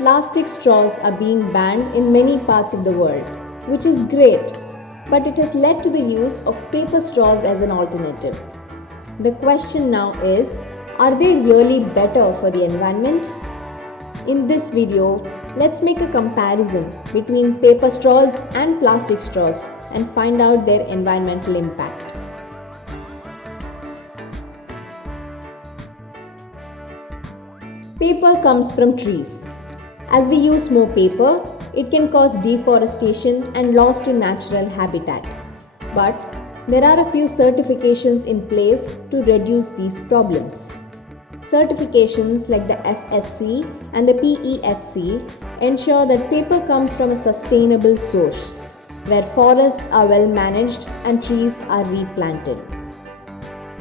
Plastic straws are being banned in many parts of the world, which is great, but it has led to the use of paper straws as an alternative. The question now is, are they really better for the environment? In this video, let's make a comparison between paper straws and plastic straws and find out their environmental impact. Paper comes from trees. As we use more paper, it can cause deforestation and loss to natural habitat. But there are a few certifications in place to reduce these problems. Certifications like the FSC and the PEFC ensure that paper comes from a sustainable source, where forests are well managed and trees are replanted.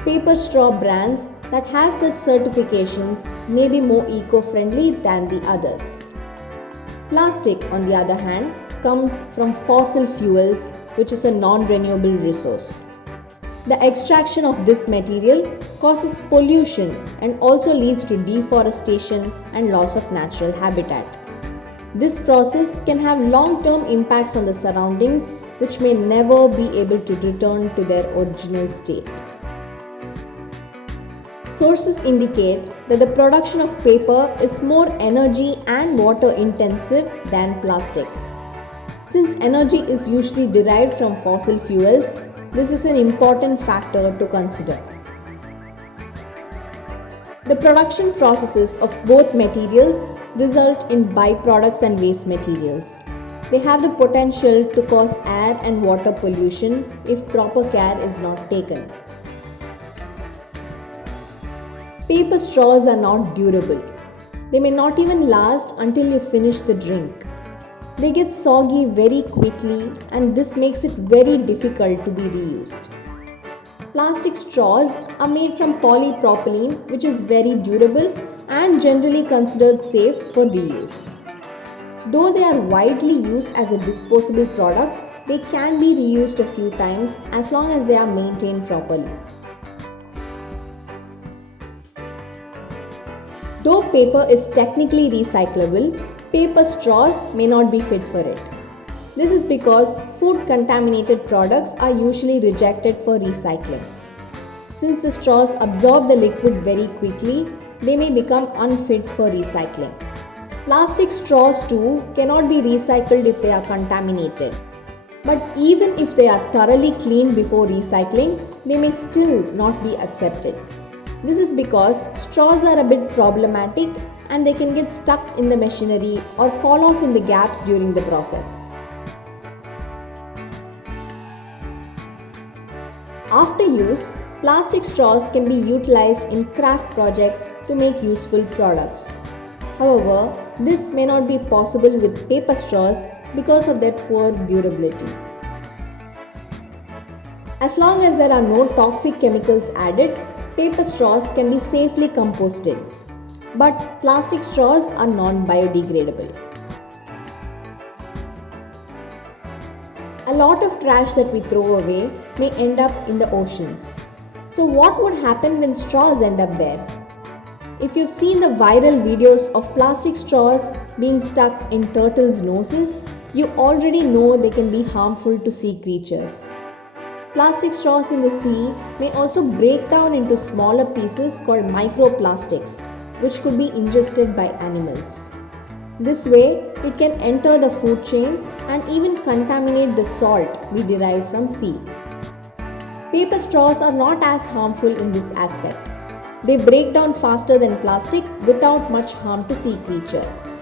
Paper straw brands that have such certifications may be more eco-friendly than the others. Plastic, on the other hand, comes from fossil fuels, which is a non-renewable resource. The extraction of this material causes pollution and also leads to deforestation and loss of natural habitat. This process can have long-term impacts on the surroundings, which may never be able to return to their original state. Sources indicate that the production of paper is more energy and water intensive than plastic. Since energy is usually derived from fossil fuels, this is an important factor to consider. The production processes of both materials result in byproducts and waste materials. They have the potential to cause air and water pollution if proper care is not taken. Paper straws are not durable. They may not even last until you finish the drink. They get soggy very quickly, and this makes it very difficult to be reused. Plastic straws are made from polypropylene, which is very durable and generally considered safe for reuse. Though they are widely used as a disposable product, they can be reused a few times as long as they are maintained properly. Though paper is technically recyclable, paper straws may not be fit for it. This is because food contaminated products are usually rejected for recycling. Since the straws absorb the liquid very quickly, they may become unfit for recycling. Plastic straws too cannot be recycled if they are contaminated. But even if they are thoroughly cleaned before recycling, they may still not be accepted. This is because straws are a bit problematic and they can get stuck in the machinery or fall off in the gaps during the process. After use, plastic straws can be utilized in craft projects to make useful products. However, this may not be possible with paper straws because of their poor durability. As long as there are no toxic chemicals added, paper straws can be safely composted, but plastic straws are non-biodegradable. A lot of trash that we throw away may end up in the oceans. So what would happen when straws end up there? If you've seen the viral videos of plastic straws being stuck in turtles' noses, you already know they can be harmful to sea creatures. Plastic straws in the sea may also break down into smaller pieces called microplastics, which could be ingested by animals. This way, it can enter the food chain and even contaminate the salt we derive from sea. Paper straws are not as harmful in this aspect. They break down faster than plastic without much harm to sea creatures.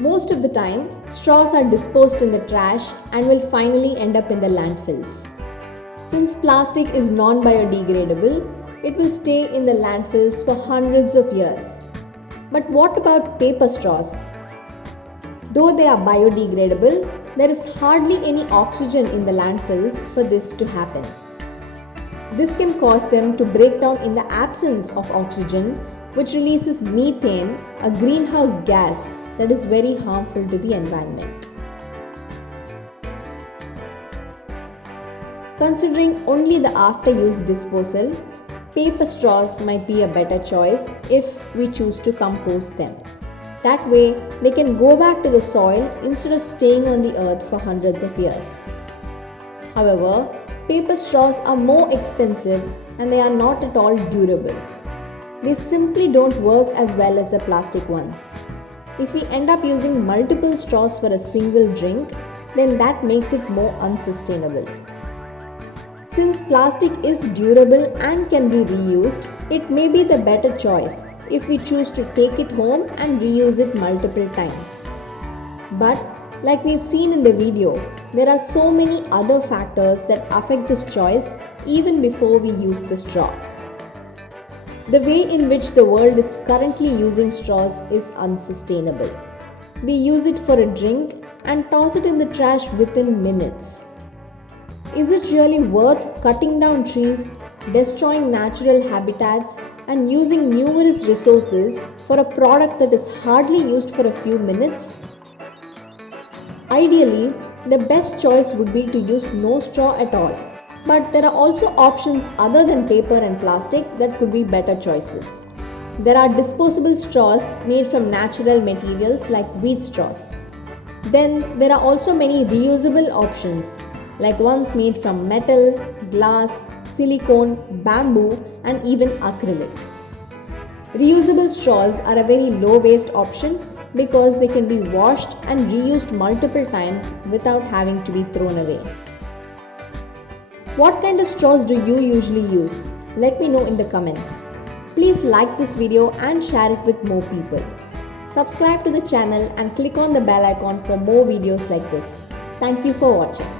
Most of the time, straws are disposed in the trash and will finally end up in the landfills. Since plastic is non-biodegradable, it will stay in the landfills for hundreds of years. But what about paper straws? Though they are biodegradable, there is hardly any oxygen in the landfills for this to happen. This can cause them to break down in the absence of oxygen, which releases methane, a greenhouse gas that is very harmful to the environment. Considering only the after-use disposal, paper straws might be a better choice if we choose to compost them. That way, they can go back to the soil instead of staying on the earth for hundreds of years. However, paper straws are more expensive and they are not at all durable. They simply don't work as well as the plastic ones. If we end up using multiple straws for a single drink, then that makes it more unsustainable. Since plastic is durable and can be reused, it may be the better choice if we choose to take it home and reuse it multiple times. But like we've seen in the video, there are so many other factors that affect this choice even before we use the straw. The way in which the world is currently using straws is unsustainable. We use it for a drink and toss it in the trash within minutes. Is it really worth cutting down trees, destroying natural habitats, and using numerous resources for a product that is hardly used for a few minutes? Ideally, the best choice would be to use no straw at all. But there are also options other than paper and plastic that could be better choices. There are disposable straws made from natural materials like wheat straws. Then there are also many reusable options like ones made from metal, glass, silicone, bamboo, and even acrylic. Reusable straws are a very low waste option because they can be washed and reused multiple times without having to be thrown away. What kind of straws do you usually use? Let me know in the comments. Please like this video and share it with more people. Subscribe to the channel and click on the bell icon for more videos like this. Thank you for watching.